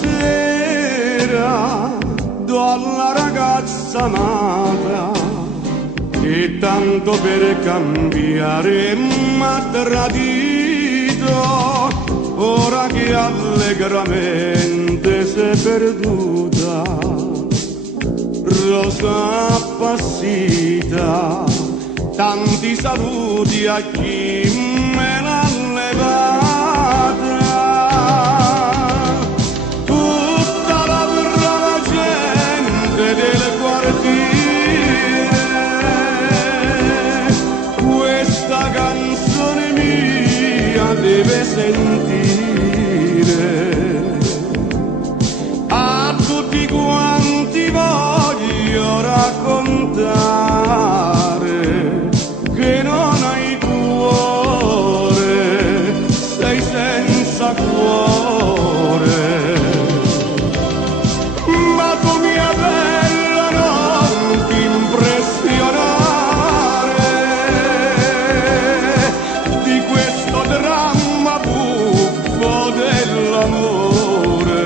sera do alla ragazza amata che tanto per cambiare m'ha tradito, ora che allegramente sei perduta, rosa appassita, tanti saluti a chi me l'ha levata. Tutta la brava gente del quartiere questa canzone mia deve sentire. A tutti quanti voglio raccontare che non hai cuore, sei senza cuore. Ma tu mia bella non ti impressionare di questo dramma buffo dell'amore.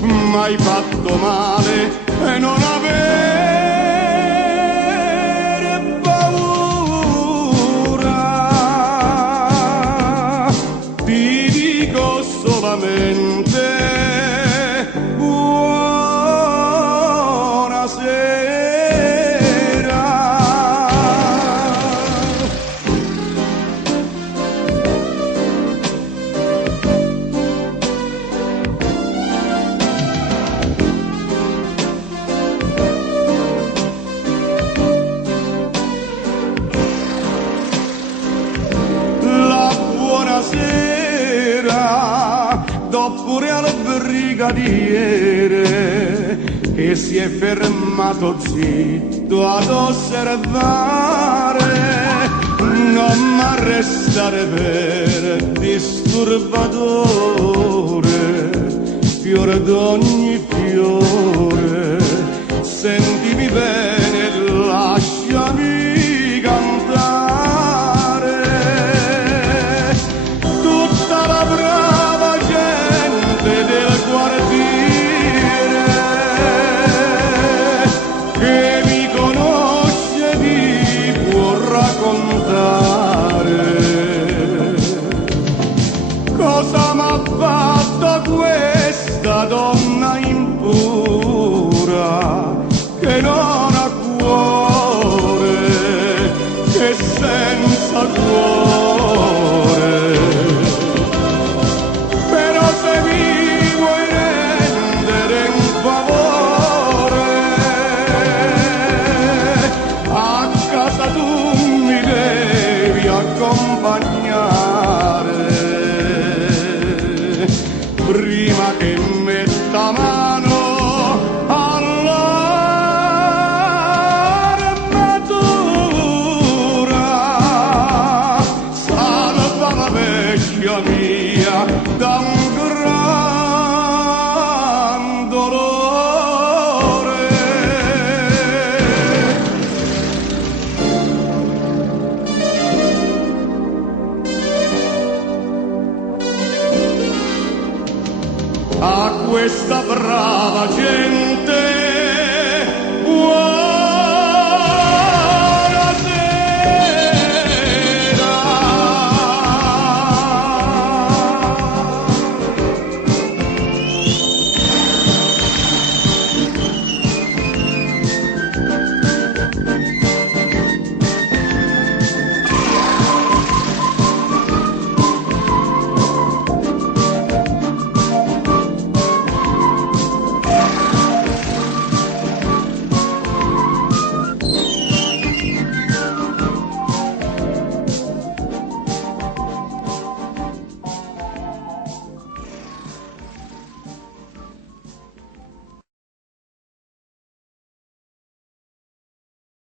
M'hai fatto male e non avere paura, ti dico solamente buonasera. La buonasera do pure al brigadiere che si è fermato zitto ad osservare, non m'arrestare per disturbatore, fiore d'ogni fiore, sentimi bene, lasciami cantare. Tutta la brava gente del quartiere che mi conosce vi può raccontare cosa m'ha fatto questa donna impura che non ha cuore, che senza cuore. Però se mi vuoi rendere un favore, a casa tu mi devi accompagnare prima che metta mano all'armatura. Salva la vecchia mia da un gran dolore. A questa brava gente